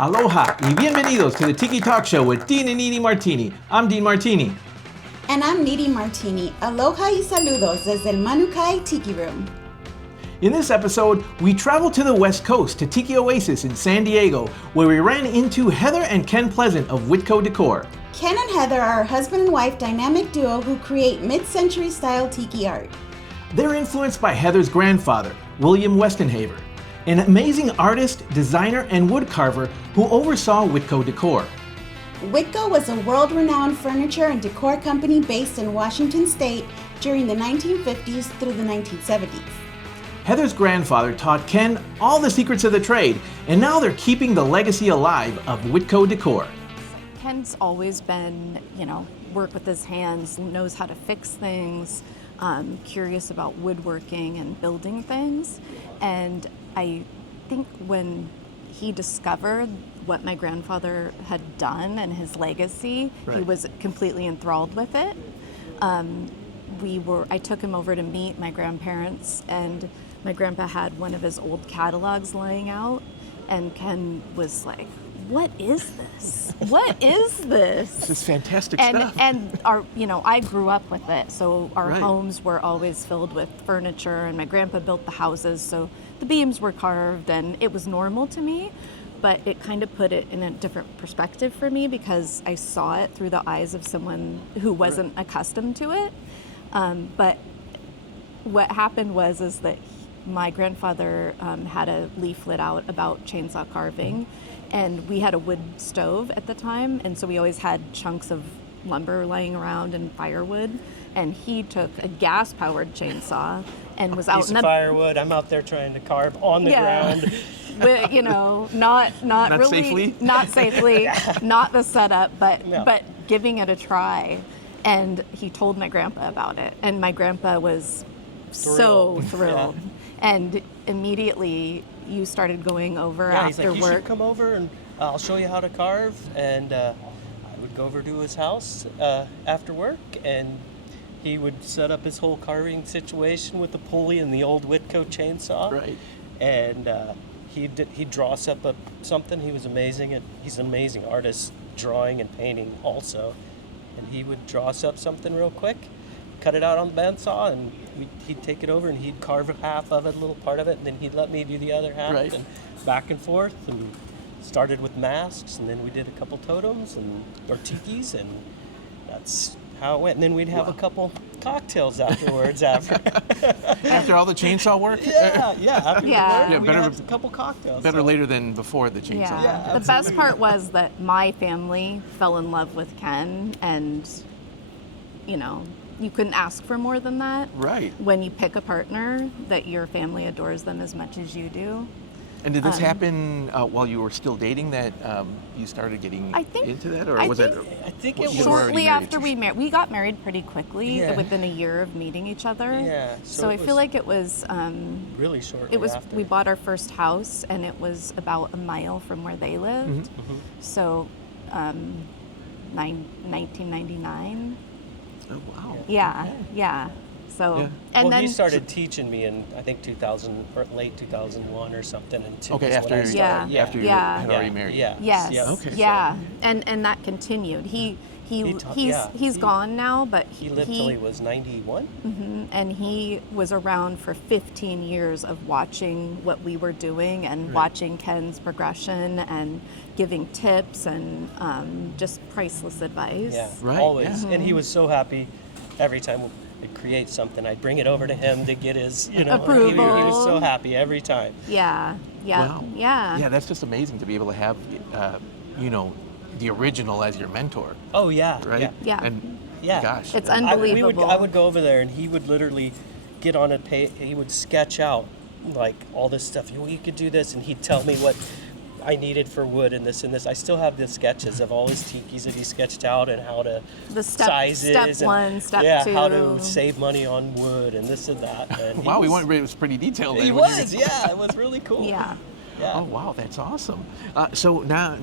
Aloha y bienvenidos to the Tiki Talk Show with Dean and Edie Martini. I'm Dean Martini. And I'm Edie Martini. Aloha y saludos desde el Manukai Tiki Room. In this episode, we travel to the West Coast to Tiki Oasis in San Diego, where we ran into Heather and Ken Pleasant of Witco Decor. Ken and Heather are a husband and wife dynamic duo who create mid-century style tiki art. They're influenced by Heather's grandfather, William Westenhaver, an amazing artist, designer, and woodcarver who oversaw Witco Decor. Witco was a world-renowned furniture and decor company based in Washington State during the 1950s through the 1970s. Heather's grandfather taught Ken all the secrets of the trade, and now they're keeping the legacy alive of Witco Decor. Ken's always been, work with his hands, knows how to fix things, curious about woodworking and building things. And I think when he discovered what my grandfather had done and his legacy, He was completely enthralled with it. I took him over to meet my grandparents, and my grandpa had one of his old catalogs laying out, and Ken was like, "What is this? What is this?" This is fantastic stuff. And I grew up with it, so our homes were always filled with furniture, and my grandpa built the houses, so the beams were carved, and it was normal to me. But it kind of put it in a different perspective for me because I saw it through the eyes of someone who wasn't accustomed to it. But what happened is that my grandfather had a leaflet out about chainsaw carving, and we had a wood stove at the time, and so we always had chunks of lumber laying around and firewood, and he took a gas-powered chainsaw and was out in the firewood. I'm out there trying to carve on the ground. But, not really safely? Not safely, not the setup, but giving it a try. And he told my grandpa about it, and my grandpa was so thrilled. Yeah. And immediately you started going over after he's like, you work. should come over and I'll show you how to carve. And I would go over to his house after work, and he would set up his whole carving situation with the pulley and the old Witco chainsaw. Right. And he'd draw us up something. He was amazing, and he's an amazing artist, drawing and painting also. And he would draw us up something real quick, cut it out on the bandsaw, and he'd take it over and he'd carve half of it, a little part of it, and then he'd let me do the other half, and back and forth. And started with masks, and then we did a couple totems or tikis, and that's how it went. And then we'd have a couple cocktails afterwards. After all the chainsaw work? After the work, we'd have a couple cocktails. Better later than before the chainsaw. Yeah. The best part was that my family fell in love with Ken, and you couldn't ask for more than that. Right. When you pick a partner that your family adores them as much as you do. And did this happen while you were still dating, that you started getting into that? Or was it? I think it was shortly after we married. We got married pretty quickly, within a year of meeting each other. Yeah. So I feel like it was really short. It was after. We bought our first house, and it was about a mile from where they lived. Mm-hmm. So 1999. Oh wow. Yeah. So and then he started teaching me in I think 2000 or late 2001 or something. And okay, after you had already married. Yeah. Yes. Yep. Okay. Yeah. And that continued. He's gone now, but he lived till he was 91. Mm-hmm, and he was around for 15 years of watching what we were doing and watching Ken's progression and giving tips and just priceless advice. Yeah, always. Yeah. And he was so happy every time I'd create something. I'd bring it over to him to get his, approval. He was so happy every time. Yeah. Wow. Yeah, that's just amazing to be able to have, the original as your mentor. Oh yeah. Right. Yeah. And gosh, it's unbelievable. I would go over there, and he would literally get on a page. He would sketch out like all this stuff. You could do this, and he'd tell me what I needed for wood and this and this. I still have the sketches of all his tikis that he sketched out and how to sizes step one, step two. How to save money on wood and this and that. And wow, it was pretty detailed. It was really cool. Yeah. Yeah. Oh wow, that's awesome. So now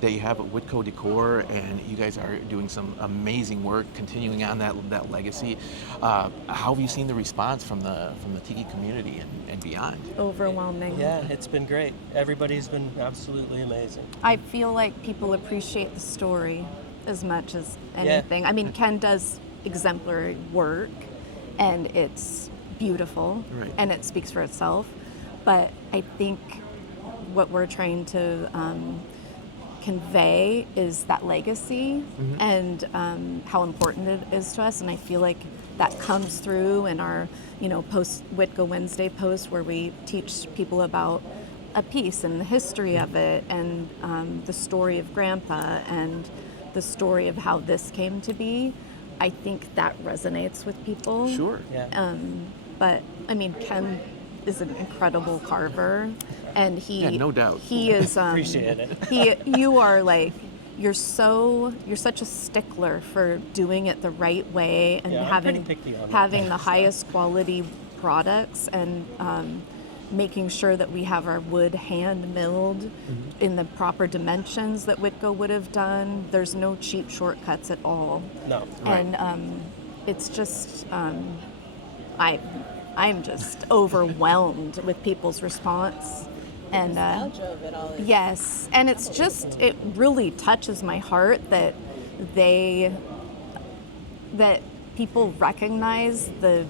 that you have Witco Decor and you guys are doing some amazing work, continuing on that legacy, how have you seen the response from the Tiki community and beyond? Overwhelming. Yeah, it's been great. Everybody's been absolutely amazing. I feel like people appreciate the story as much as anything. I mean, Ken does exemplary work, and it's beautiful, Right. and it speaks for itself. But I think what we're trying to convey is that legacy and how important it is to us. And I feel like that comes through in our, post Witco Wednesday post, where we teach people about a piece and the history of it, and the story of Grandpa, and the story of how this came to be. I think that resonates with people. Sure. Yeah. But I mean, Ken is an incredible carver, and no doubt. he is. Appreciate it. You're such a stickler for doing it the right way and Yeah, I'm pretty picky on that. having the highest quality products, and making sure that we have our wood hand milled in the proper dimensions that Witco would have done. There's no cheap shortcuts at all. No. And it's just I'm just overwhelmed with people's response, and Nostalgia of it all is yes, and it really touches my heart that people recognize the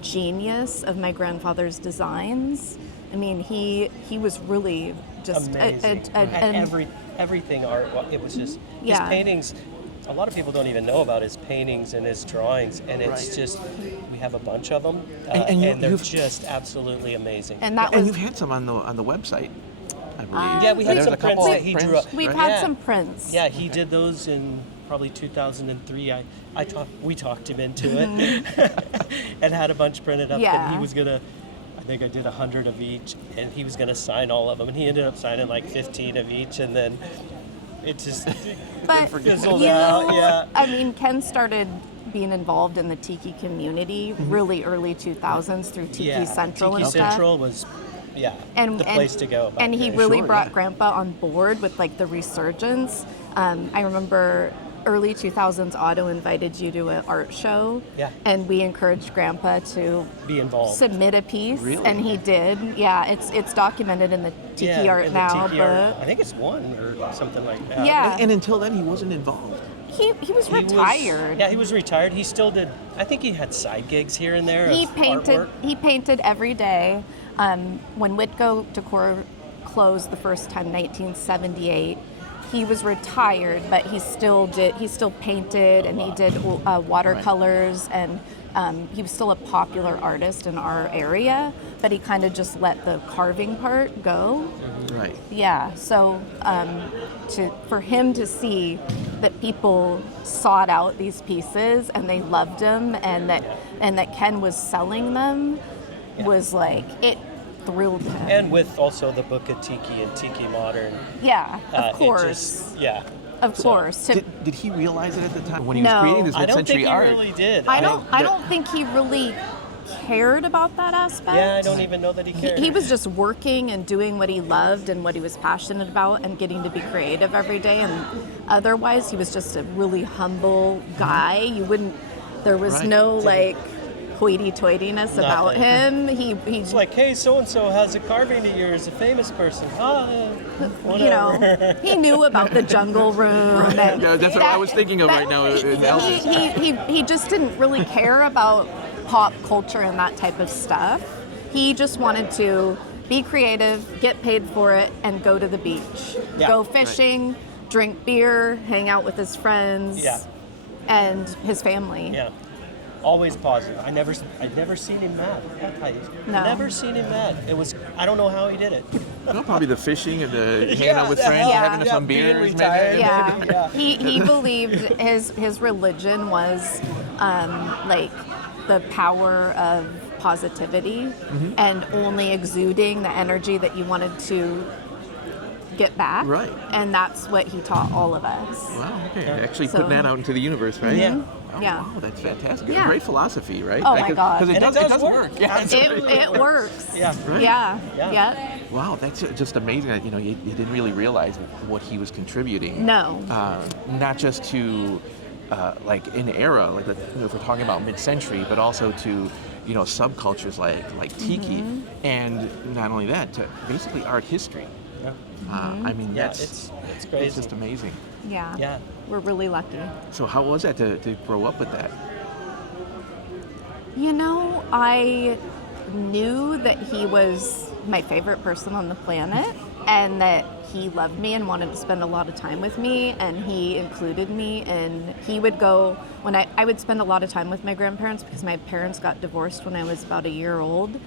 genius of my grandfather's designs. I mean, he was really just Amazing. Everything art. It was just his paintings. A lot of people don't even know about his paintings and his drawings, and it's just, we have a bunch of them, and they're just absolutely amazing. And that And was you've had some on the website, I believe. Yeah, we had There's some a couple prints that he drew up. we've right? had Yeah. some prints. Yeah, he did those in probably 2003. We talked him into it, and had a bunch printed up. Yeah. And he was gonna, I think I did 100 of each, and he was gonna sign all of them, and he ended up signing like 15 of each, and then it just But fizzled out. Yeah. I mean, Ken started being involved in the Tiki community really early 2000s through Tiki Central Tiki and stuff. Central was, the place to go. And he back really Sure, brought yeah. Grandpa on board with like the resurgence. I remember early 2000s, Otto invited you to an art show, and we encouraged Grandpa to then. Be involved. submit a piece, Really? and he did. Yeah, it's documented in the Tiki Art in the Now Tiki Art. book. I think it's one or something like that. Yeah. And until then, he wasn't involved. He was retired. He was retired. He still did. I think he had side gigs here and there. He of painted. artwork. He painted every day. When Witco Decor closed the first time, 1978, he was retired, but he still did. He still painted, and he did watercolors, and he was still a popular artist in our area. But he kind of just let the carving part go. Right. Yeah. So for him to see that people sought out these pieces and they loved them, and that Ken was selling them, was like, it thrilled him. And with also the Book of Tiki and Tiki Modern. Yeah, of it course. just- Of So- course. Did he realize it at the time when he was No. creating this I don't think mid-century he art? really did. I don't think he really cared about that aspect. Yeah, I don't even know that he cared. He was just working and doing what he loved and what he was passionate about, and getting to be creative every day. And otherwise, he was just a really humble guy. There was Right. no like hoity-toityness about Nothing. him. It's like, hey, so and so has a carving of yours, a famous person. Whatever. You know, he knew about the jungle room. And Yeah, that's what I was thinking of right now in Elvis. He just didn't really care about pop culture and that type of stuff. He just wanted to be creative, get paid for it, and go to the beach. Yeah. Go fishing, drink beer, hang out with his friends, Yeah. and his family. Yeah. Always positive. I'd never seen him mad. No. Never seen him mad. I don't know how he did it. Well, probably the fishing and the hanging out with friends, Yeah. having some being beers. retired. Yeah, Yeah. he believed his religion was like the power of positivity, and only exuding the energy that you wanted to get back. Right. And that's what he taught all of us. Wow, okay. Actually So- putting that out into the universe, right? Yeah. Oh, Yeah. wow, that's fantastic. Yeah. Great philosophy, right? Oh, my God. Because And it does work. Yeah. Absolutely. It works. Yeah. Right. Yeah. Yeah. Yeah. Wow, that's just amazing that, you didn't really realize what he was contributing. No. Not just to, like, an era, like, if we're talking about mid-century, but also to, subcultures like Tiki, Mm-hmm. and not only that, to basically art history. Yeah. I mean, Yeah, that's it's crazy. it's just amazing. Yeah. Yeah. We're really lucky. So how was that to grow up with that? I knew that he was my favorite person on the planet and that he loved me and wanted to spend a lot of time with me, and he included me, and he would go when I would spend a lot of time with my grandparents because my parents got divorced when I was about a year old.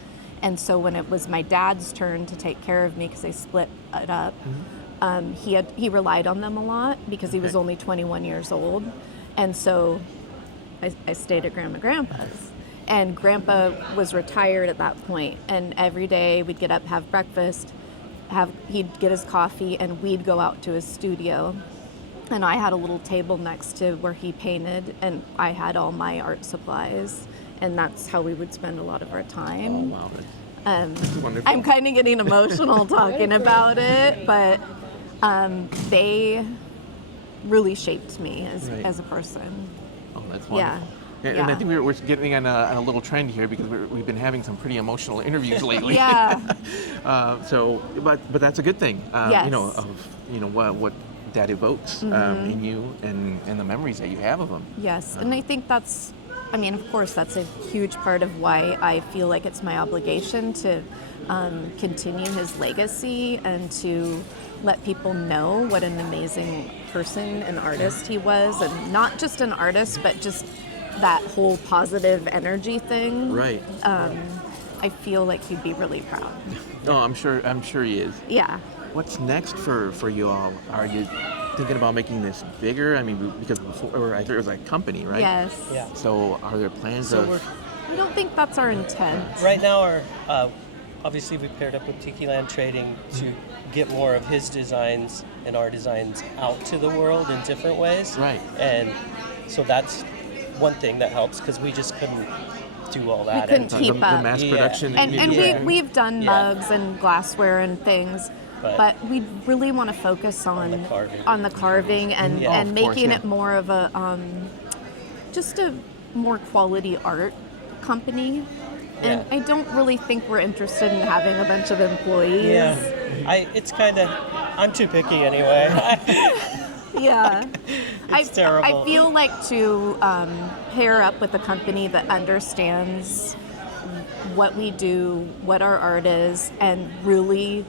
And so when it was my dad's turn to take care of me because they split it up, he relied on them a lot because he was Okay. only 21 years old. And so I stayed at Grandma Grandpa's. And Grandpa was retired at that point, and every day we'd get up, have breakfast, he'd get his coffee, and we'd go out to his studio. And I had a little table next to where he painted, and I had all my art supplies, and that's how we would spend a lot of our Oh, time. wow. That's wonderful. I'm kind of getting emotional talking about it, but they really shaped me Right. as a person. Oh, that's Yeah. wonderful. And I Yeah. think we're getting on a little trend here because we've been having some pretty emotional interviews lately. Yeah. But that's a good thing. Yes. What that evokes in you and the memories that you have of him. Yes, and I think of course, that's a huge part of why I feel like it's my obligation to continue his legacy and to let people know what an amazing person and artist he was, and not just an artist, but just that whole positive energy thing. Right. I feel like he'd be really proud. No, I'm sure he is. Yeah. What's next for you all? Are you thinking about making this bigger? I mean, because before I thought it was like a company, right? Yes. Yeah. So are there plans So of? I don't think that's our intent. Right now, obviously we paired up with Tiki Land Trading to get more of his designs and our designs out to the world in different ways. Right. And so that's one thing that helps because we just couldn't do all that. couldn't And- keep the up. mass Yeah. production. And Yeah. we've done Yeah. mugs and glassware and things, but we really want to focus on the carving. and Yeah. and Of course, making yeah. it more of a just a more quality art company. And Yeah. I don't really think we're interested in having a bunch of employees. Yeah. I'm too picky anyway. Yeah. It's terrible. I feel like to pair up with a company that understands what we do, what our art is, and really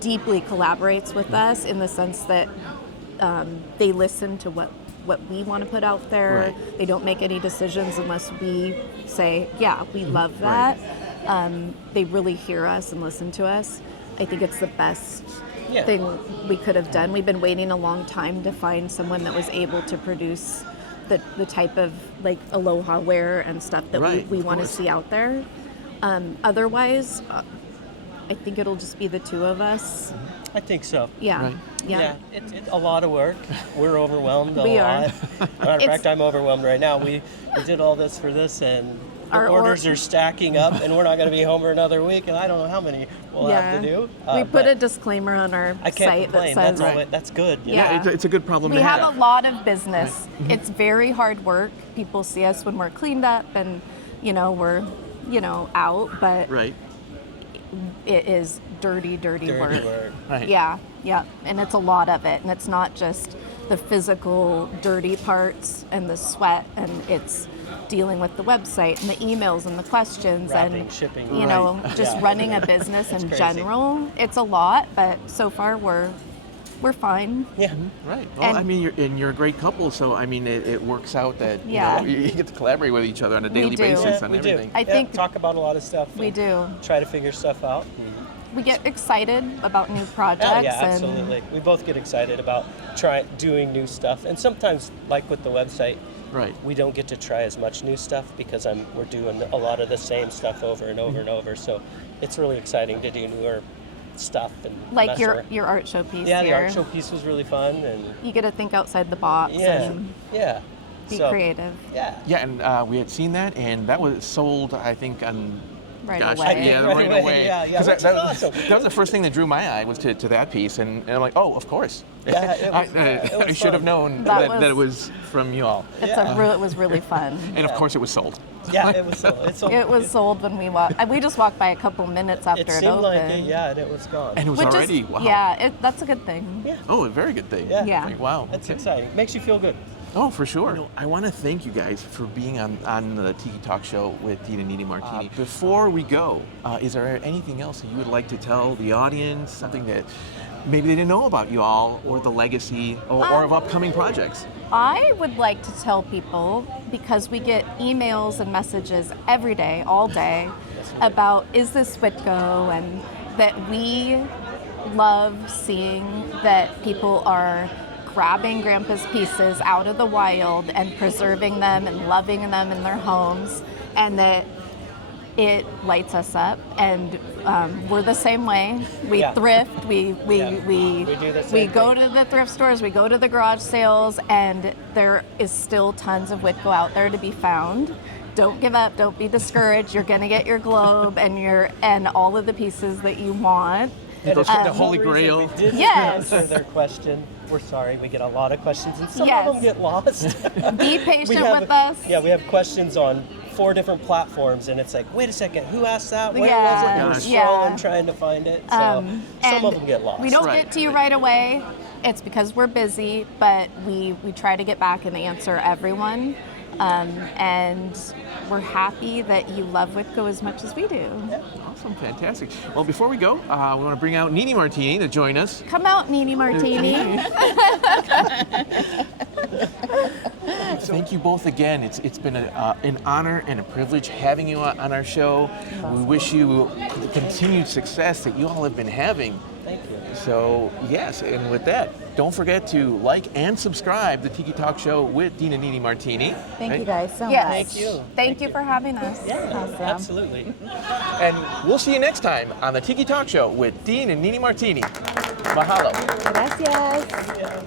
deeply collaborates with us in the sense that they listen to what we want to put out there. Right. They don't make any decisions unless we say, yeah, we love that. They really hear us and listen to us. I think it's the best Yeah. thing we could have done. We've been waiting a long time to find someone that was able to produce the type of like aloha wear and stuff that Right, we of want to course. see out there. Otherwise, I think it'll just be the two of us. I think so. Yeah. Right. Yeah. It's a lot of work. We're overwhelmed a We lot. are. Matter of fact, I'm overwhelmed right now. We did all this for this, and the Our orders are stacking up, and we're not going to be home for another week, and I don't know how many we'll have to do. We put but a disclaimer on our I can't site complain. that says That's good. you Yeah. know? It's a good problem we to have a lot of business. It's very hard work. People see us when we're cleaned up and we're out, but Right. it is dirty Dirty work. work. Right. Yeah, and it's a lot of it, and it's not just the physical dirty parts and the sweat, and it's dealing with the website and the emails and the questions Wrapping, and shipping. just Yeah. running a business It's in crazy. general. It's a lot, but so far we're fine. Yeah. Right. Well, And- I mean, you're a great couple, so I mean, it works out that Yeah. you get to collaborate with each other on a daily do. basis Yeah, on we everything. do. I think- talk about a lot of stuff. We and do. Try to figure stuff out. We get excited about new projects. Oh yeah, and absolutely. We both get excited about doing new stuff, and sometimes, like with the website, Right. we don't get to try as much new stuff because we're doing a lot of the same stuff over and over and over. So it's really exciting to do stuff and Like mess your around. art showpiece Yeah, the here. art showpiece was really fun, and You get to think outside the box and yeah, be so, creative Yeah, Yeah, and we had seen that, and that was sold, I think, on. right Gosh, away. yeah, Right right away, away. yeah, 'Cause which is awesome. that was the first thing that drew my eye was to that piece, and I'm like, oh, of course. Yeah, it was- it was I should have fun. known That that it was from you all. It was really fun. And of course, it was sold. yeah, it was sold. It was sold when we walked. We just walked by a couple minutes after It it seemed opened. like it, yeah, and it was gone. And it was Which already is, wow. yeah, that's a good thing. Yeah. Oh, a very good thing. Yeah. Yeah. Like, wow. It's okay. exciting. Makes you feel good. Oh, for sure. I want to thank you guys for being on the Tiki Talk Show with Tina Nini Martini. Before we go, is there anything else that you would like to tell the audience? Something that maybe they didn't know about you all, or the legacy, or of upcoming projects? I would like to tell people, because we get emails and messages every day, all day, about is this Witco, and that we love seeing that people are grabbing Grandpa's pieces out of the wild and preserving them and loving them in their homes, and that it lights us up. And we're the same way. We Yeah. thrift. We do the same go thing. to the thrift stores. We go to the garage sales, and there is still tons of Witco out there to be found. Don't give up. Don't be discouraged. You're gonna get your globe and all of the pieces that you want. And Those- if the for Holy some reason Grail. We didn't Yes. answer their question. We're sorry. We get a lot of questions, and some Yes. of them get lost. Be patient with us. Yeah, we have questions on 4 different platforms, and it's like, wait a second, who asked that? Where Yeah. was it? And we're Gosh. scrolling, Yeah. trying to find it. So some And of them get lost. We don't Right. get to you right away. It's because we're busy, but we try to get back and answer everyone. And we're happy that you love Witco as much as we do. Awesome, fantastic. Well, before we go, we want to bring out Nini Martini to join us. Come out, Nini Martini. Thank you both again. It's been an honor and a privilege having you on our show. We wish you the continued success that you all have been having. Thank you. So, yes, and with that, don't forget to like and subscribe to Tiki Talk Show with Tina Nini Martini. Thank you guys so Yes. much. Thank you. Thank you for having us. Yeah, Awesome. absolutely. And we'll see you next time on the Tiki Talk Show with Dean and Nini Martini. Mahalo. Gracias. Yeah.